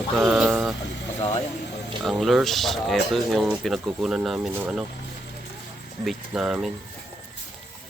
mga anglers. Ito yung pinagkukunan namin ng ano, bait namin.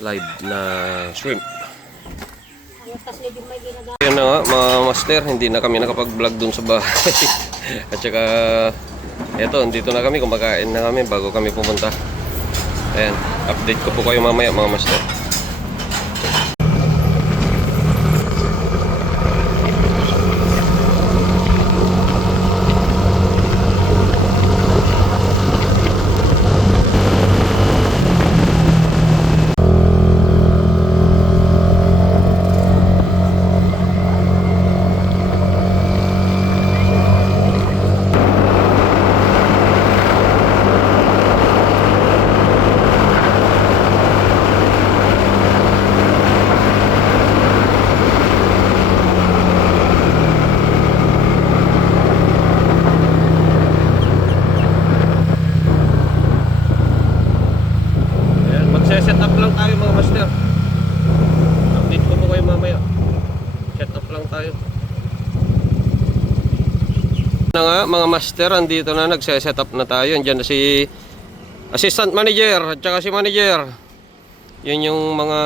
Live na shrimp. Yun na nga mga master, hindi na kami nakapag-vlog dun sa bahay. At saka eto, dito na kami, kumakain na kami bago kami pumunta. Ayan, update ko po kayo mamaya mga master. Set up lang tayo mga master. Update ko po kayo mamaya. Set up lang tayo. Na nga mga master, andito na, nagse-set up na tayo. Andiyan na si assistant manager at saka si manager. Yun yung mga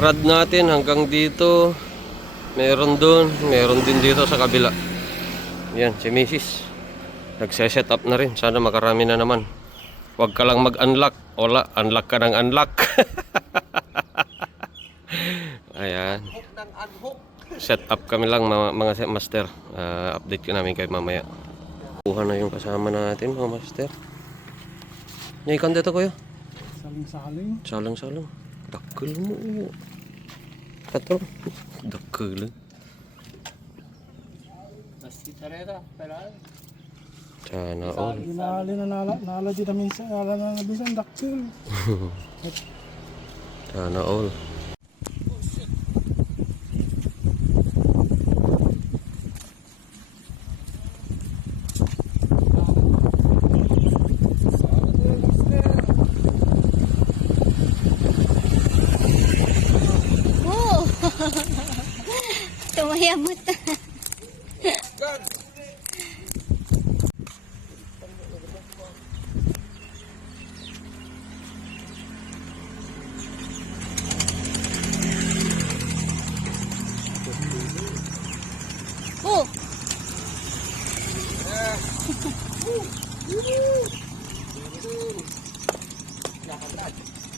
rod natin hanggang dito. Meron dun, meron din dito sa kabila. Yan, si Mrs. Nagse-set up na rin. Sana makarami na naman. Huwag ka lang mag-unlock. Wala, unlock ka ng unlock. Ayan. Set up kami lang mga master. Update ko namin kayo mamaya. Kuha na yung kasama natin mga master. Naikan dito kuya? Saling-saling. Salang-salang. Dakkel mo. Tato. Dakkel. Sana all. Ginali na nala dito minsan, nala na minsan daktil. Sana all. Oh! Tumayamot. Oh!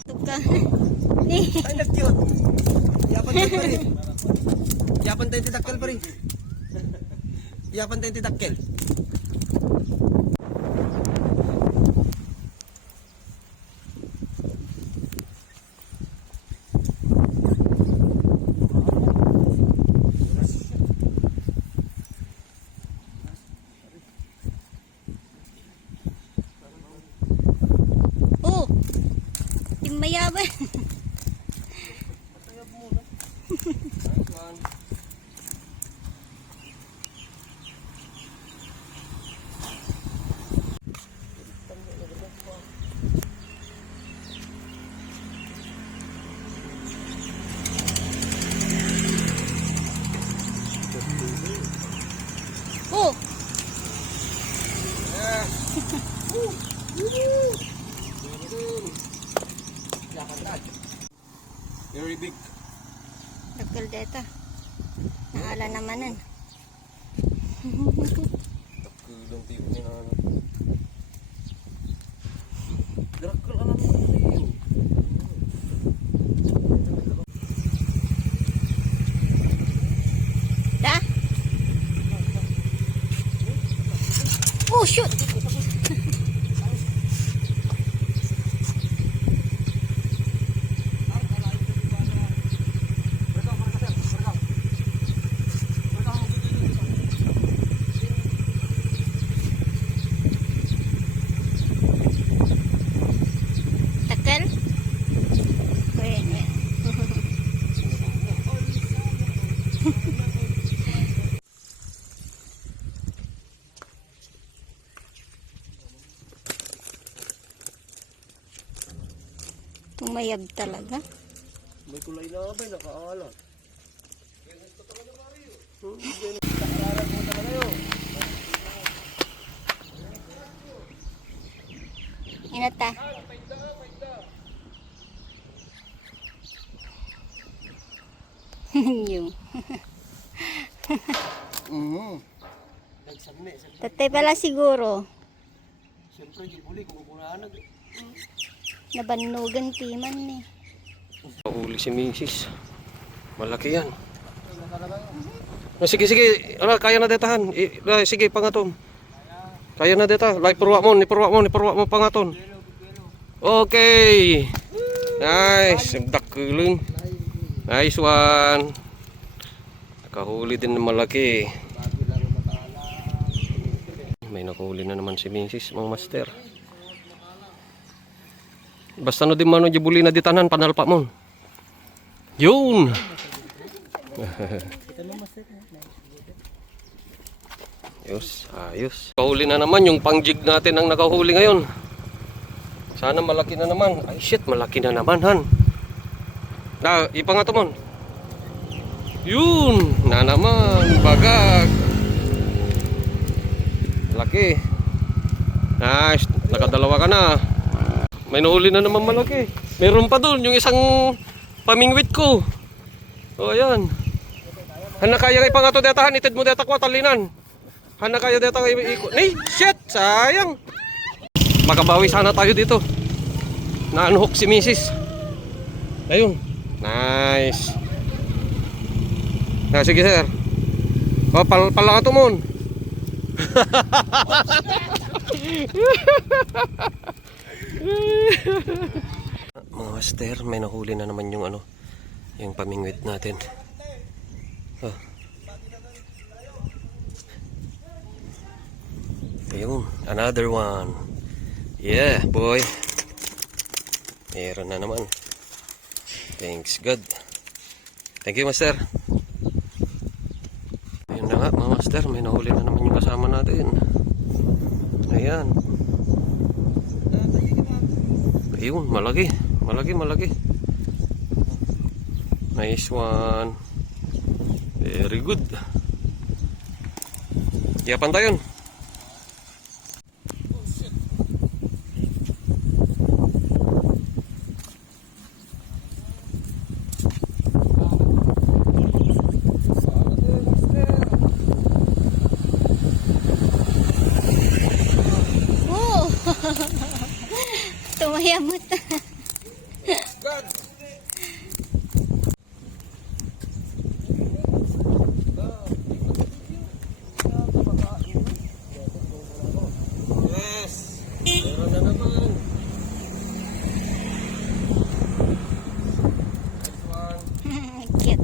Tuka. Ni. Ay, nag-cute. Yapan tayo pa rin. Yapan tayo titakkel pa rin. Yapan tayo titakkel. Oh! Mayaban. Oh! Very big. Dakil deta. Naala namanan. Dakkel tipo ni ano. Dakkel alam mo yun. Da? Oh, shoot! Dakil? Wait. Tumayab talaga. May kulay na ba? Nakaalat. Inata. Yung. Nagsami. Tatay pala siguro. Siyempre, gibuli kung kunaan. Nabanugan timan eh. Huli si Mrs. Malaki yan. Sige, sige. Kaya na detahan. Sige, pangaton. Kaya na deta. Ipurwa mo pangaton. Okay. Nice. Dakulun. Nice one. Nakahuli din ng malaki. May nakahuli na naman si Mrs. mga master. Basta no di mano jibuli na ditanan panalpa mo. Yun. Ayos, ayos. Nakahuli na naman yung pangjig natin ang nakahuli ngayon. Sana malaki na naman. Ay shit, malaki na naman han. Na, ipangato mo. Yun, na naman, bagag. Laki. Nice, nakadalawa ka na. May nahuli na naman malaki. Meron pa doon, yung isang pamingwit ko. O, ayan. Hana kaya kay pangato detahan, itid mo deta ko, talinan. Hana kaya deta kay ikot. Ay, shit, sayang. Makabawi sana tayo dito. Naanhook si Mrs. Ayun. Nice. Sige sir. O, palangato mo. Mga master, may nahuli na naman yung yung pamingwit natin. Ayun, another one. Yeah, boy. Meron na naman. Thanks God. Thank you, master. Ayun na nga, mga master, may nahuli na naman yung kasama natin. Ayan. Ayun, malaki. Malaki. Nice one. Very good. Yapan tayo yun. Oh! Tumayamot. Yes. Meron na naman. Nice one. Cute.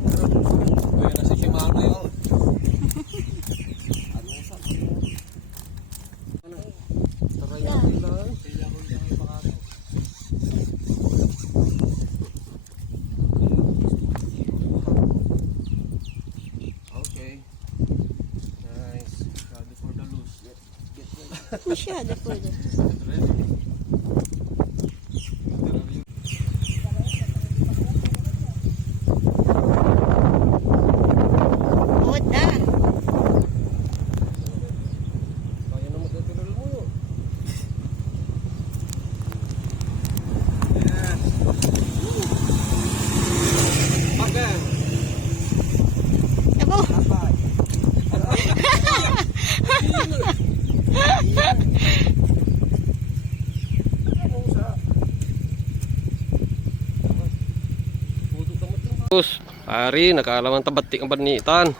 Ayan na si Shimano yun. Okay. Nice. Ready for the loose. Masyado po doon. Oda. Kaya na magdadulol mo yun. Bagan. Abo. Pari, nakaalaman tabatik ang banitan.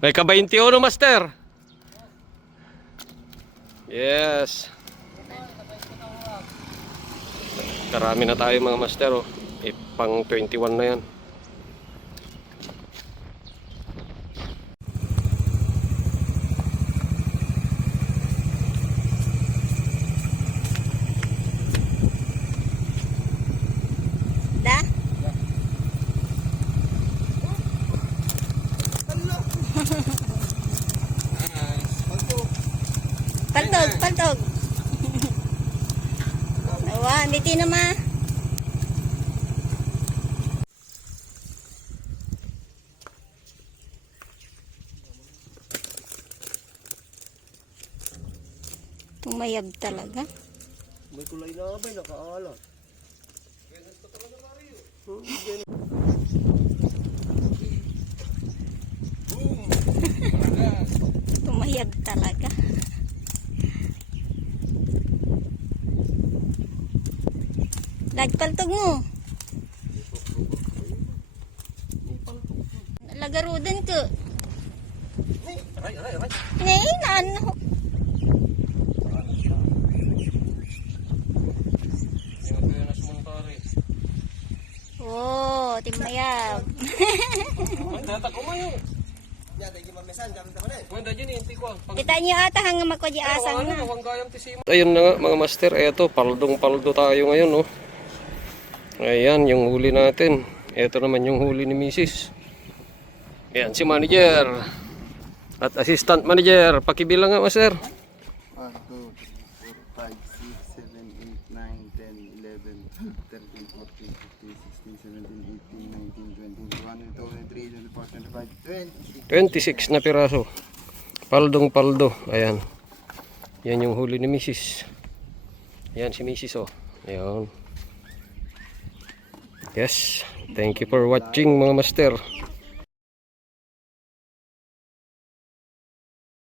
May ka-21 master. Yes. Karami na tayo mga master. Oh. Pang 21 na yan. Da? Pantog. Awa, hindi na ma. Tumayab talaga. May kulay na abay, nakaalat. Tumayab talaga. Lagpaltog mo. Lagarudan ko. Aray. Ngayon, ano? Oh, timayab. Data ko mayo. Yan, tayo mamesan, gamit ako na eh. Wanda dyan hindi ko. Kita niyo ata hanggang magkodi asang na. Ayun na nga mga master, eto paldong-paldo tayo ngayon, no. Ayan yung huli natin. Eto naman yung huli ni Mrs. Ayan si manager at assistant manager. Pakibilang nga master. 1, 2, 3, 4, 5, 6, 7, 8, 9, 10, 11, 12, 13, 14, 15, 16, 17, 18, 19, 20, 21, 22, 23, 24, 25, 26 na piraso. Paldong-paldo. Ayan. Yan yung huli ni Mrs. Ayan si Mrs. Oh. Ayan. Yes. Thank you for watching mga master.